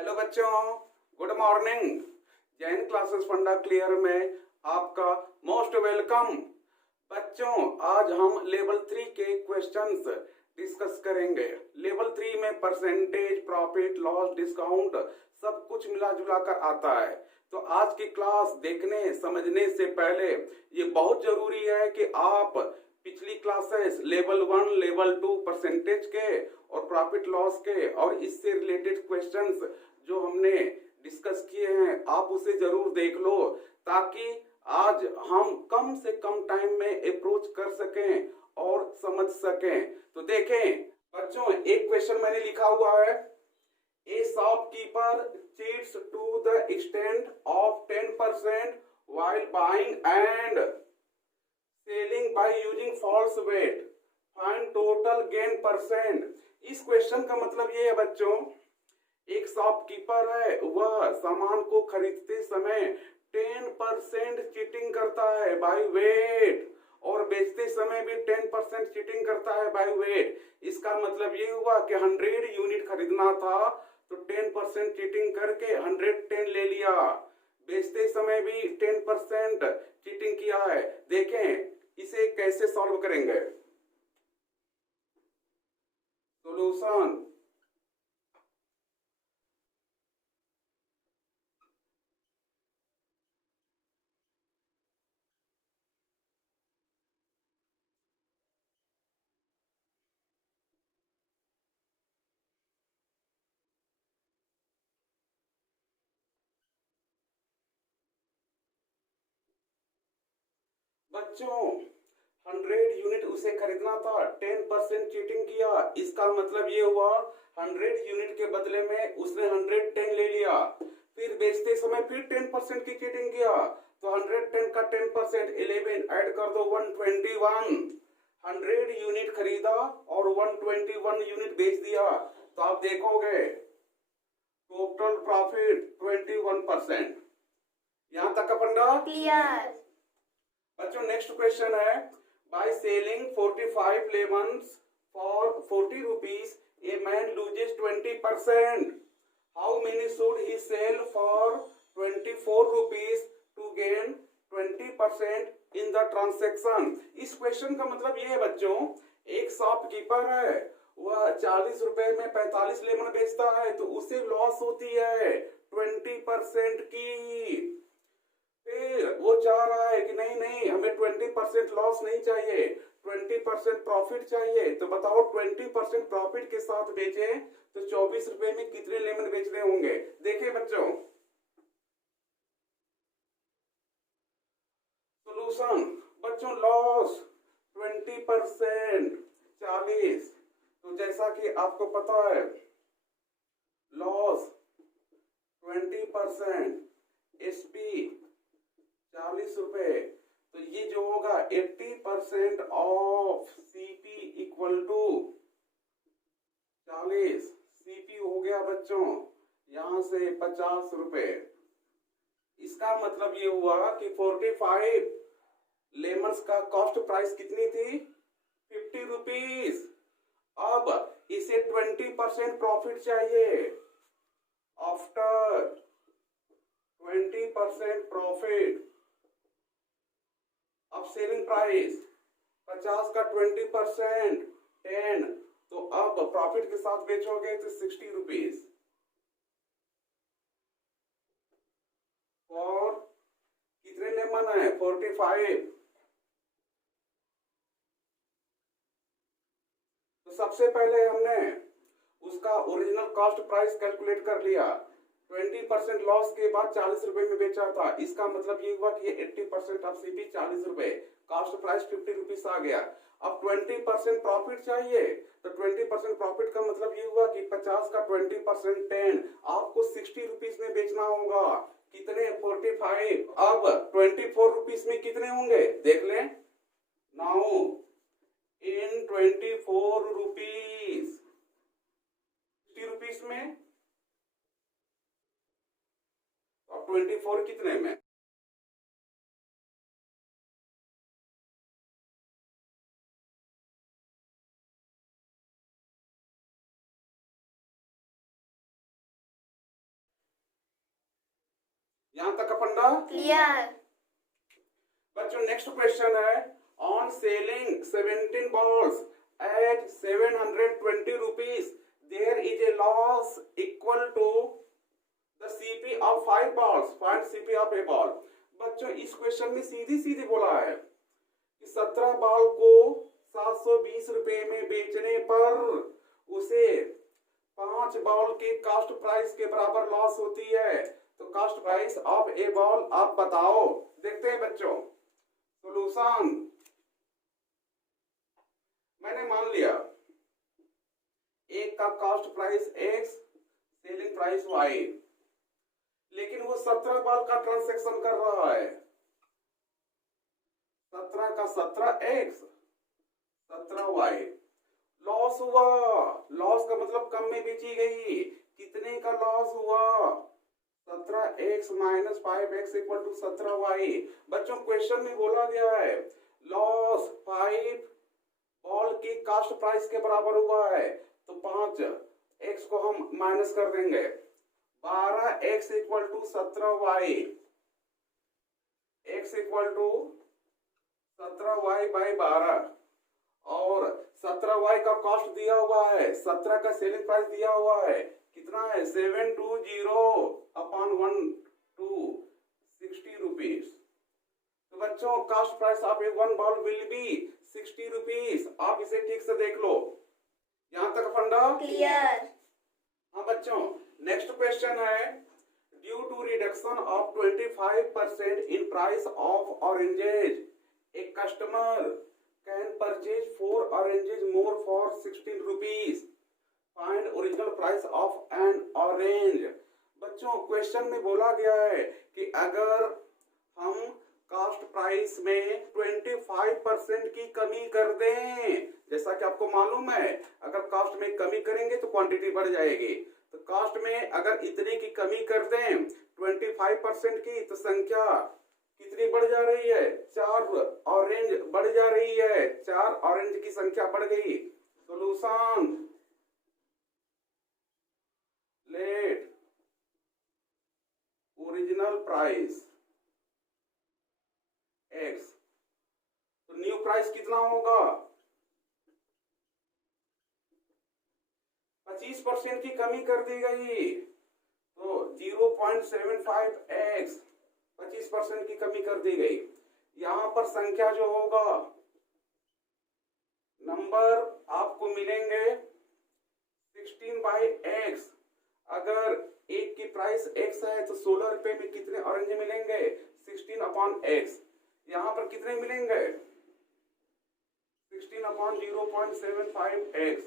Hello बच्चों, good morning. Jain classes फंडा clear में आपका मोस्ट वेलकम। बच्चों, आज हम लेवल 3 के क्वेश्चंस डिस्कस करेंगे। लेवल 3 में परसेंटेज, प्रॉफिट, लॉस, डिस्काउंट सब कुछ मिला जुला कर आता है। तो आज की क्लास देखने समझने से पहले ये बहुत जरूरी है कि आप पिछली क्लासेस लेवल 1, लेवल 2 परसेंटेज के और प्रॉफिट लॉस के और इससे रिलेटेड क्वेश्चंस जो हमने डिस्कस किए हैं आप उसे जरूर देख लो, ताकि आज हम कम से कम टाइम में अप्रोच कर सकें और समझ सकें। तो देखें बच्चों, एक क्वेश्चन मैंने लिखा हुआ है। A shopkeeper cheats to the extent of 10% while buying and selling by using false weight, find total gain percent। इस क्वेश्चन का मतलब ये है बच्चों, एक शॉपकीपर है, वह सामान को खरीदते समय 10% चीटिंग करता है बाय वेट और बेचते समय भी 10% चीटिंग करता है बाय वेट। इसका मतलब ये हुआ कि 100 यूनिट खरीदना था तो 10% चीटिंग करके 110 ले लिया, बेचते समय भी 10% चीटिंग किया है। देखें इसे कैसे सॉल्व करेंगे। सॉल्यूशन, बच्चों 100 यूनिट उसे खरीदना था, 10% चीटिंग किया। इसका मतलब ये हुआ 100 यूनिट के बदले में उसने 110 ले लिया, फिर बेचते समय फिर 10% की चीटिंग किया। तो 110 का 10% 11 ऐड कर दो 121। 100 यूनिट खरीदा और 121 यूनिट बेच दिया, तो आप देखोगे टोटल प्रॉफिट 21%। यहां तक का फंडा क्लियर। बच्चों नेक्स्ट क्वेश्चन है, by selling 45 lemons for 40 rupees a man loses 20%, how many should he sell for 24 rupees to gain 20% in the transaction। इस क्वेश्चन का मतलब ये है बच्चों, एक शॉपकीपर है, वह 40 रुपए में 45 लेमन बेचता है तो उसे लॉस होती है 20% की। फिर वो चाह रहा है कि नहीं नहीं, हमें 20% लॉस नहीं चाहिए, 20% प्रॉफिट चाहिए। तो बताओ 20% प्रॉफिट के साथ बेचे तो 24 रुपए में कितने लेमन बेचने होंगे। देखिए बच्चों सॉल्यूशन, बच्चों लॉस 20% 40, तो जैसा कि आपको पता है लॉस 20% एसपी 40 रुपए, तो ये जो होगा 80% of CP equal to 40। CP हो गया बच्चों यहां से 50 रुपए। इसका मतलब ये हुआ कि 45 लेमन्स का कॉस्ट प्राइस कितनी थी, 50 रुपीज। अब इसे 20% प्रॉफिट चाहिए। आफ्टर 20% प्रॉफिट, अब सेलिंग प्राइस 50 का 20% 10, तो अब प्रॉफिट के साथ बेचोगे तो 60 रुपीज। और कितने लेमन है, 45। तो सबसे पहले हमने उसका ओरिजिनल कॉस्ट प्राइस कैलकुलेट कर लिया, 20% लॉस के बाद 40 रुपए में बेचा था। इसका मतलब ये हुआ कि ये 80% ऑफ सीपी 40 रुपए, कॉस्ट प्राइस 50 रुपीज आ गया। अब 20% प्रॉफिट चाहिए, तो 20% प्रॉफिट का मतलब ये हुआ कि 50 का 20% 10, आपको 60 रुपीज में बेचना होगा। कितने, 45। अब 24 रुपीज में कितने होंगे देख लें। नाउ इन 24 रुपीज 60 रुपीज में, और 24 कितने में, यहां तक का फंडा क्लियर। बच्चों नेक्स्ट क्वेश्चन है, on selling 17 balls at 720 rupees there is a loss equal to the CP of 5 balls, find CP of a ball। बच्चों इस क्वेश्चन में सीधी सीधी बोला है कि 17 बॉल को 720 रुपए में बेचने पर उसे 5 बॉल के कॉस्ट प्राइस के बराबर लॉस होती है। तो cost price of A ball आप बताओ। देखते हैं बच्चों सॉल्यूशन। मैंने मान लिया एक का cost price x, selling price y, लेकिन वो 17 बॉल का ट्रांसैक्शन कर रहा है। 17 का 17x, 17y। लॉस हुआ, लॉस का मतलब कम में बेची गई। कितने का लॉस हुआ? 17x minus 5x equal to 17y। बच्चों क्वेश्चन में बोला गया है लॉस 5 बॉल की कॉस्ट प्राइस के बराबर हुआ है, तो 5x को हम माइनस कर देंगे। 12x equal to 17y, x equal to 17y by 12, और 17y का कॉस्ट दिया हुआ है, 17 का सेलिंग प्राइस दिया हुआ है, कितना है 720 अपॉन 60 रुपीज। तो बच्चों cost price of A one ball will be 60 rupees. आप इसे ठीक से देख लो। यहां तक फंडा क्लियर। हाँ बच्चों नेक्स्ट क्वेश्चन है, due to reduction of 25% in price of oranges a customer can purchase 4 oranges more for 16 rupees, find original price of an orange। बच्चों क्वेश्चन में बोला गया है कि अगर हम कॉस्ट प्राइस में 25% की कमी कर दें, जैसा कि आपको मालूम है अगर कॉस्ट में कमी करेंगे तो क्वांटिटी बढ़ जाएगी, तो कॉस्ट में अगर इतने की कमी कर दें 25% की, तो संख्या कितनी बढ़ जा रही है? 4 ऑरेंज बढ़ जा रही है, 4 ऑरेंज की संख्या बढ़ गई। Solution, let original price x, तो न्यू प्राइस कितना होगा? 25% की कमी कर दी गई, तो 0.75x 25% की कमी कर दी गई। यहां पर संख्या जो होगा, नंबर आपको मिलेंगे 16/x। अगर एक की प्राइस x है तो 16 रुपए में कितने ऑरेंज मिलेंगे? 16 अपॉन x। यहां पर कितने मिलेंगे? 16 अपॉन 0.75x।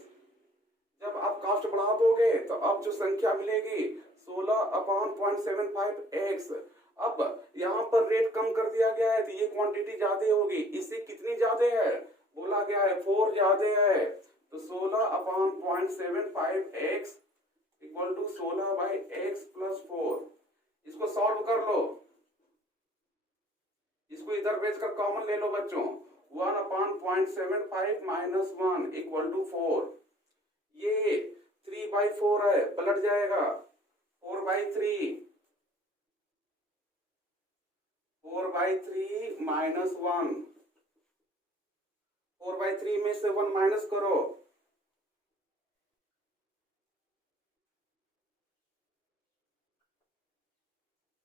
जब आप कॉस्ट बढ़ा दोगे तो अब जो संख्या मिलेगी 16 अपॉन 0.75x। अब यहाँ पर रेट कम कर दिया गया है तो ये क्वांटिटी ज्यादा होगी। इससे कितनी ज्यादा है? बोला गया है 4 ज्यादा है, तो 16 upon 0.75x equal to 16 by x plus 4। इसको सॉल्व कर लो, इसको इधर भेज कर कॉमन ले लो बच्चों। 1 अपॉन 0.75 माइनस 1 इक्वल टू 4। ये 3/4 है, पलट जाएगा 4/3, 4/3 माइनस 1, 4/3 में से 1 माइनस करो,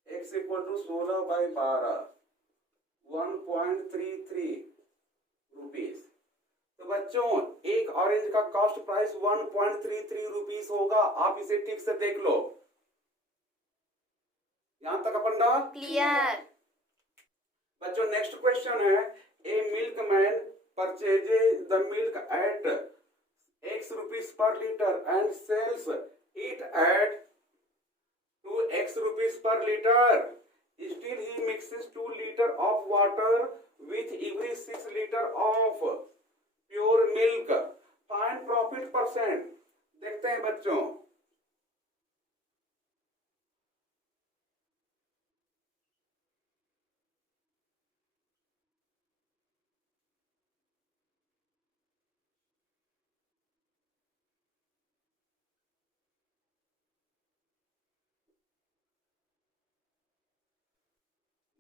x इक्वल टू 16/12, 1.33 रुपीज। तो बच्चों एक ऑरेंज का कॉस्ट प्राइस 1.33 रुपीज होगा। आप इसे ठीक से देख लो। यहां तक अपना क्लियर। बच्चों नेक्स्ट क्वेश्चन है, a milkman purchases the milk at x rupees per litre and sells it at 2x rupees per litre. Still he mixes 2 liters of water with every 6 liters of pure milk. Find profit percent। देखते हैं बच्चों,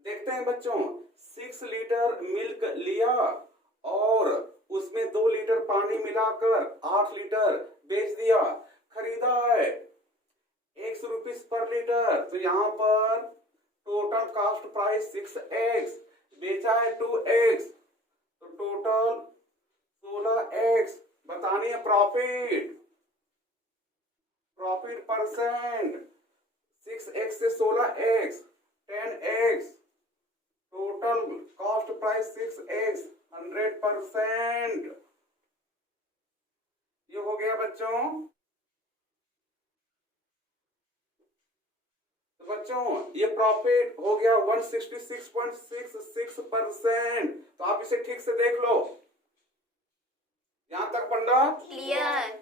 देखते हैं बच्चों, 6 litre milk लिया और उसमें 2 litre पानी मिलाकर 8 लीटर बेच दिया, खरीदा है 100 रुपीज पर लीटर। तो यहाँ पर टोटल कॉस्ट प्राइस 6x, बेचा है 2x, तो टोटल 16x। बतानी है प्रॉफिट, प्रॉफिट परसेंट 6x से 16x 10x, total cost price 6x 100%। ये हो गया बच्चों। तो बच्चों ये प्रॉफिट हो गया 166.66%। तो आप इसे ठीक से देख लो। यहां तक पंडा क्लियर।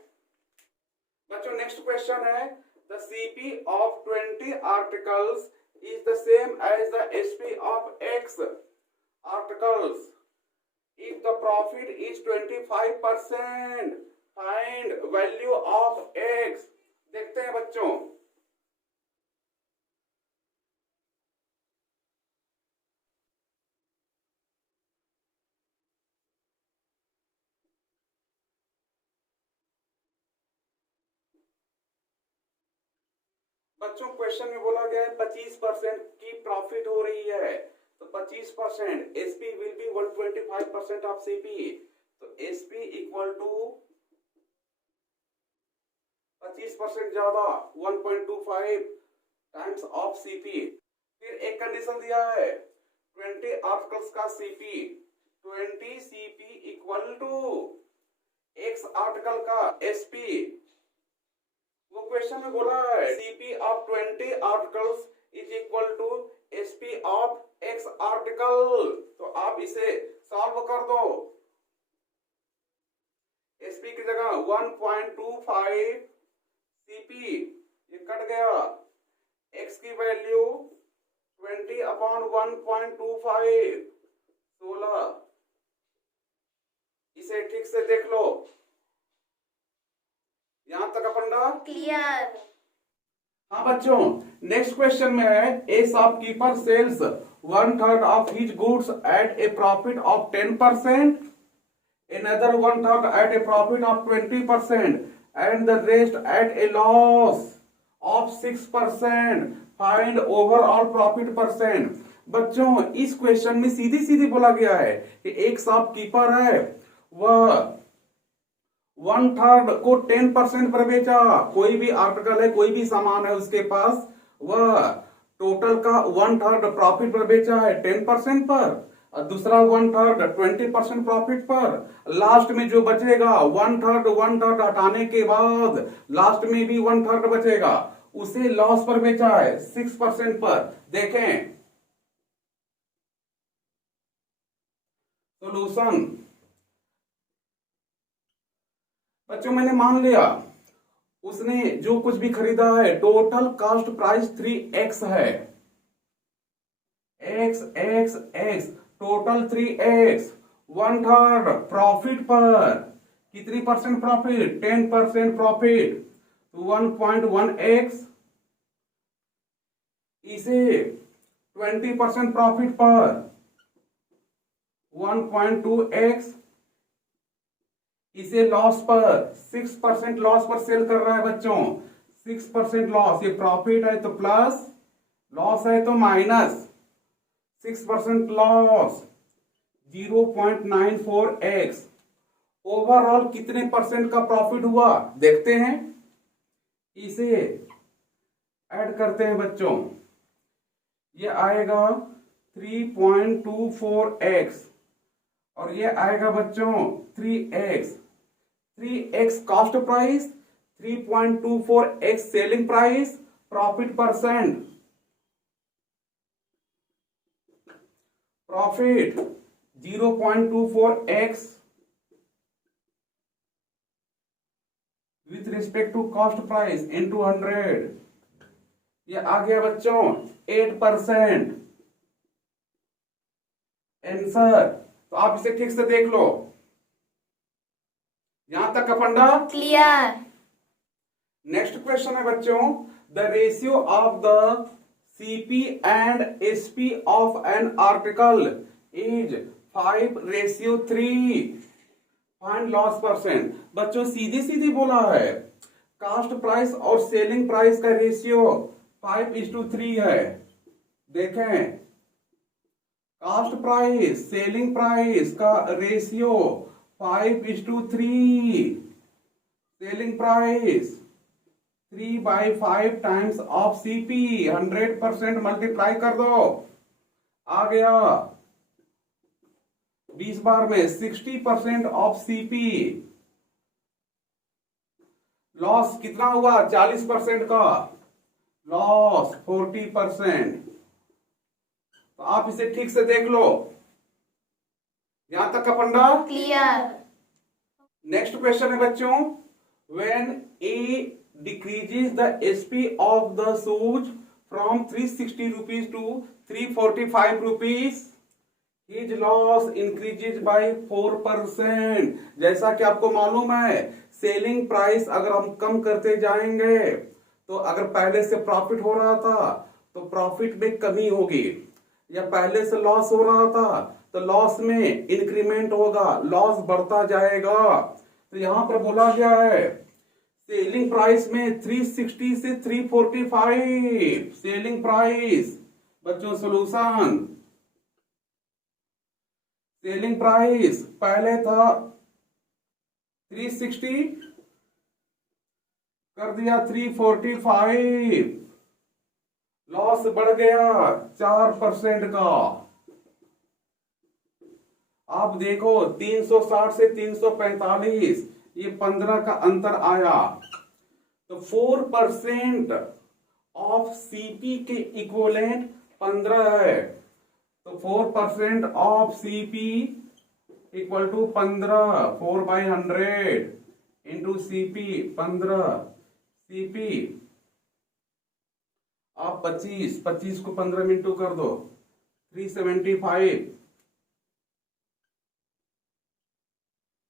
बच्चों नेक्स्ट क्वेश्चन है, the CP of 20 articles is the same as the SP of X articles. If the profit is 25%, find value of X. देखते हैं बच्चों। बच्चों क्वेश्चन में बोला गया है 25% की प्रॉफिट हो रही है, तो 25% SP will be 125% of CP. तो एसपी इक्वल टू 25% ज्यादा 1.25 टाइम्स ऑफ सीपी। फिर एक कंडीशन दिया है 20 आर्टिकल्स का CP, 20 CP equal to X article का एसपी। वो क्वेश्चन में बोला है CP of 20 articles is equal to SP of X article. तो आप इसे सॉल्व कर दो। एसपी की जगह 1.25 सीपी, ये कट गया। एक्स की वैल्यू 20/1.25 16। इसे ठीक से देख लो। यहां तक अपना क्लियर। हाँ बच्चों नेक्स्ट क्वेश्चन में है, a shopkeeper sells 1/3 of his goods at a profit of 10%, another 1/3 at a profit of 20%, and the rest at a loss of 6%. Find overall profit percent. बच्चों इस क्वेश्चन में सीधी सीधी बोला गया है कि एक शॉपकीपर है, वह 1/3 को 10% पर बेचा। कोई भी आर्टिकल है, कोई भी सामान है उसके पास, वह टोटल का 1/3 प्रॉफिट पर बेचा है 10% पर, और दूसरा 1/3 20% प्रॉफिट पर। लास्ट में जो बचेगा 1/3 हटाने के बाद लास्ट में भी 1/3 बचेगा, उसे लॉस पर बेचा है 6% पर। देखें सॉल्यूशन। बच्चों मैंने मान लिया उसने जो कुछ भी खरीदा है, टोटल कॉस्ट प्राइस 3x है, x टोटल 3x। 1/3 प्रॉफिट पर कितनी परसेंट प्रॉफिट? 10% प्रॉफिट, तो 1.1x। इसे 20% प्रॉफिट पर 1.2x। इसे लॉस पर 6% लॉस पर सेल कर रहा है बच्चों, 6% लॉस। ये प्रॉफिट है तो प्लस, लॉस है तो माइनस। 6% loss 0.94x। ओवरऑल कितने परसेंट का प्रॉफिट हुआ देखते हैं। इसे ऐड करते हैं बच्चों, ये आएगा 3.24x और ये आएगा बच्चों 3x। 3x cost price, 3.24x selling price, profit percent. Profit 0.24x with respect to cost price into 100। ये आ गया बच्चों 8%। आंसर। तो आप इसे ठीक से देख लो। यहां तक का फंडा क्लियर। नेक्स्ट क्वेश्चन है बच्चों, the ratio of the CP and SP of an article is 5:3. Find loss percent. बच्चों सीधी सीधी बोला है, कास्ट प्राइस और सेलिंग प्राइस का रेशियो 5:3 है। देखें, कास्ट प्राइस सेलिंग प्राइस का ratio 5:3। Selling price 3/5 times of CP, 100% multiply कर दो, आ गया 20 बार में 60% ऑफ CP। लॉस कितना हुआ? 40% का लॉस, 40%। तो आप इसे ठीक से देख लो, यहां तक का फंडा क्लियर। नेक्स्ट क्वेश्चन है बच्चों, when A decreases the SP of the shoes from 360 rupees to 345 rupees, his loss increases by 4%। जैसा कि आपको मालूम है, सेलिंग प्राइस अगर हम कम करते जाएंगे तो अगर पहले से प्रॉफिट हो रहा था तो प्रॉफिट में कमी होगी, या पहले से लॉस हो रहा था तो लॉस में इंक्रीमेंट होगा, लॉस बढ़ता जाएगा। तो यहां पर बोला गया है सेलिंग प्राइस में 360 से 345 सेलिंग प्राइस। बच्चों सॉल्यूशन, सेलिंग प्राइस पहले था 360, कर दिया 345, लॉस बढ़ गया 4% का। आप देखो 360 से 345, ये 15 का अंतर आया, तो 4% ऑफ CP के इक्विवेलेंट 15 है। तो 4% of CP equal to 15, 4/100 into CP 15, CP आप 25 को 15 में इंटू कर दो, 375।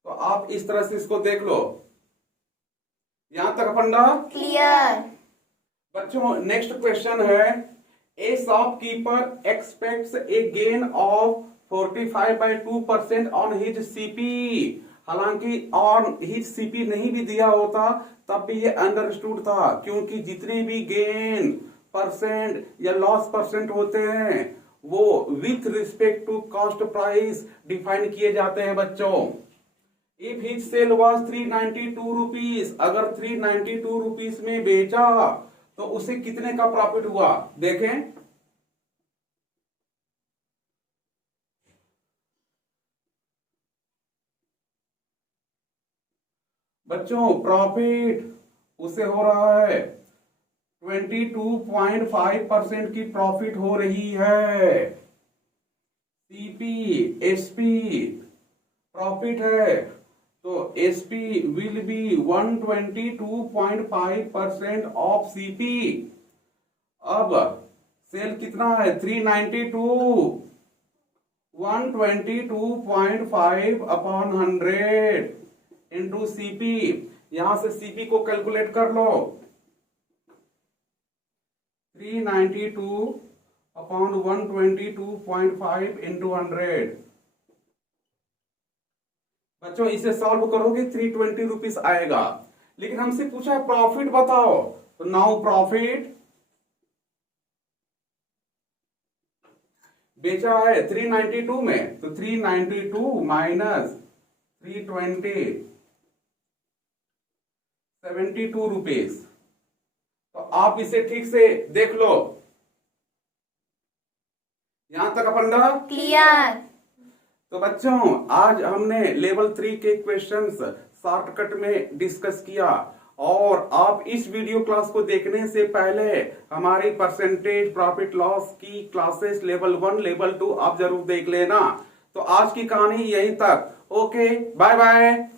तो आप इस तरह से इसको देख लो, यहां तक फंडा क्लियर। बच्चों नेक्स्ट क्वेश्चन है, a shopkeeper aspects A gain of 45/2% on his CP। हालांकि ऑन हिज CP नहीं भी दिया होता तब भी ये अंडरस्टूड था, क्योंकि जितने भी गेन परसेंट या लॉस परसेंट होते हैं वो with respect to cost price define किए जाते हैं बच्चों। If his sale was 392 rupees, अगर 392 रुपीज में बेचा तो उसे कितने का प्रॉफिट हुआ? देखें, बच्चों प्रॉफिट उसे हो रहा है 22.5% की प्रॉफिट हो रही है। CP SP प्रॉफिट है तो SP will be 122.5% of CP। अब सेल कितना है? 392, 122.5 अपॉन 100 इंटू CP। यहां से CP को कैलकुलेट कर लो, 392 अपॉन 122.5 इंटू 100। बच्चों इसे सॉल्व करोगे 320 रुपीज आएगा, लेकिन हमसे पूछा है प्रॉफिट बताओ, तो नाउ प्रॉफिट बेचा है 392 में, तो 392 माइनस 320, 72 रुपीज। तो आप इसे ठीक से देख लो, यहां तक फंडा क्लियर। तो बच्चों आज हमने लेवल 3 के क्वेश्चंस शॉर्टकट में डिस्कस किया, और आप इस वीडियो क्लास को देखने से पहले हमारी परसेंटेज प्रॉफिट लॉस की क्लासेस लेवल 1 लेवल 2 आप जरूर देख लेना। तो आज की कहानी यहीं तक। Okay, bye bye.